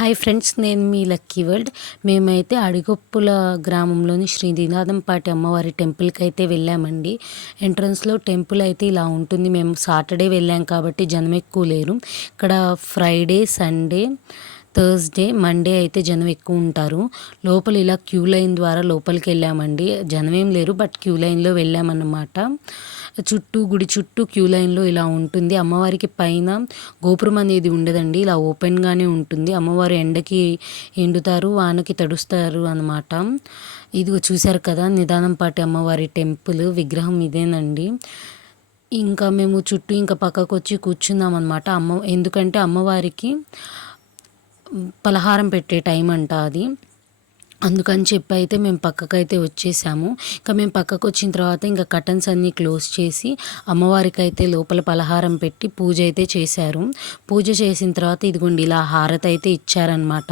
Hi friends నేను మీ lucky world. మేమైతే అడిగొప్పుల గ్రామంలోని శ్రీ దినాదంపాటి అమ్మవారి టెంపుల్కి అయితే వెళ్ళామండి. ఎంట్రన్స్లో టెంపుల్ అయితే ఇలా ఉంటుంది. మేము సాటర్డే వెళ్ళాం కాబట్టి జనం ఎక్కువ లేరు. ఇక్కడ ఫ్రైడే సండే థర్స్డే మండే అయితే జనం ఎక్కువ ఉంటారు. లోపల ఇలా క్యూ లైన్ ద్వారా లోపలికి వెళ్ళామండి. జనం ఏం లేరు బట్ క్యూ లైన్లో వెళ్ళామన్నమాట. చుట్టూ గుడి చుట్టూ క్యూ లైన్లో ఇలా ఉంటుంది. అమ్మవారికి పైన గోపురం అనేది ఉండదండి. ఇలా ఓపెన్గానే ఉంటుంది. అమ్మవారు ఎండకి ఎండుతారు వానకి తడుస్తారు అనమాట ఇది చూశారు కదా నిదానంపాటి అమ్మవారి టెంపుల్. విగ్రహం ఇదేనండి. ఇంకా మేము చుట్టూ ఇంకా పక్కకు వచ్చి కూర్చున్నాం అనమాట అమ్మ ఎందుకంటే అమ్మవారికి పలహారం పెట్టే టైం అంట అది. అందుకని చెప్పి అయితే మేము పక్కకైతే వచ్చేసాము. ఇంకా మేము పక్కకు వచ్చిన తర్వాత ఇంకా కటన్స్ అన్నీ క్లోజ్ చేసి అమ్మవారికి అయితే లోపల పలహారం పెట్టి పూజ అయితే చేశారు. పూజ చేసిన తర్వాత ఇదిగోండి ఇలా హారత అయితే ఇచ్చారనమాట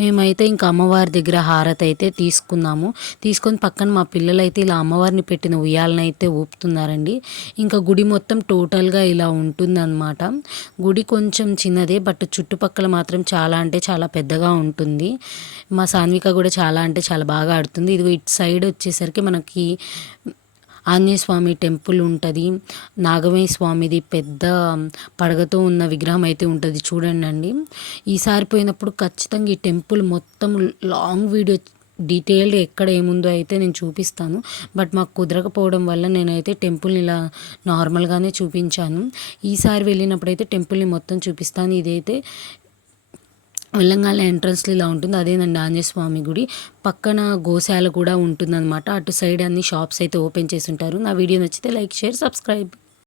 మేమైతే ఇంకా అమ్మవారి దగ్గర హారత అయితే తీసుకున్నాము. తీసుకొని పక్కన మా పిల్లలు అయితే ఇలా అమ్మవారిని పెట్టిన ఉయ్యాలను అయితే ఊపుతున్నారండి. ఇంకా గుడి మొత్తం టోటల్గా ఇలా ఉంటుందన్నమాట. గుడి కొంచెం చిన్నదే బట్ చుట్టుపక్కల మాత్రం చాలా అంటే చాలా పెద్దగా ఉంటుంది. మా సాన్విక కూడా చాలా అంటే చాలా బాగా ఆడుతుంది. ఇది ఇటు సైడ్ వచ్చేసరికి మనకి ఆంజనేయ స్వామి టెంపుల్ ఉంటుంది. నాగమయ స్వామిది పెద్ద పడగతో ఉన్న విగ్రహం అయితే ఉంటుంది చూడండి అండి ఈసారి పోయినప్పుడు ఖచ్చితంగా ఈ టెంపుల్ మొత్తం లాంగ్ వీడియో డీటెయిల్డ్ ఎక్కడ ఏముందో అయితే నేను చూపిస్తాను. బట్ మాకు కుదరకపోవడం వల్ల నేనైతే టెంపుల్ని ఇలా నార్మల్గానే చూపించాను. ఈసారి వెళ్ళినప్పుడు అయితే టెంపుల్ని మొత్తం చూపిస్తాను. ఇదైతే వెళ్ళంగానే ఎంట్రన్స్లో ఇలా ఉంటుంది. అదేనండి ఆంజనేయ స్వామి గుడి? పక్కన గోశాల కూడా ఉంటుందన్నమాట. అటు సైడ్ అన్ని షాప్స్ అయితే ఓపెన్ చేసి ఉంటారు. నా వీడియో నచ్చితే లైక్ షేర్ సబ్స్క్రైబ్.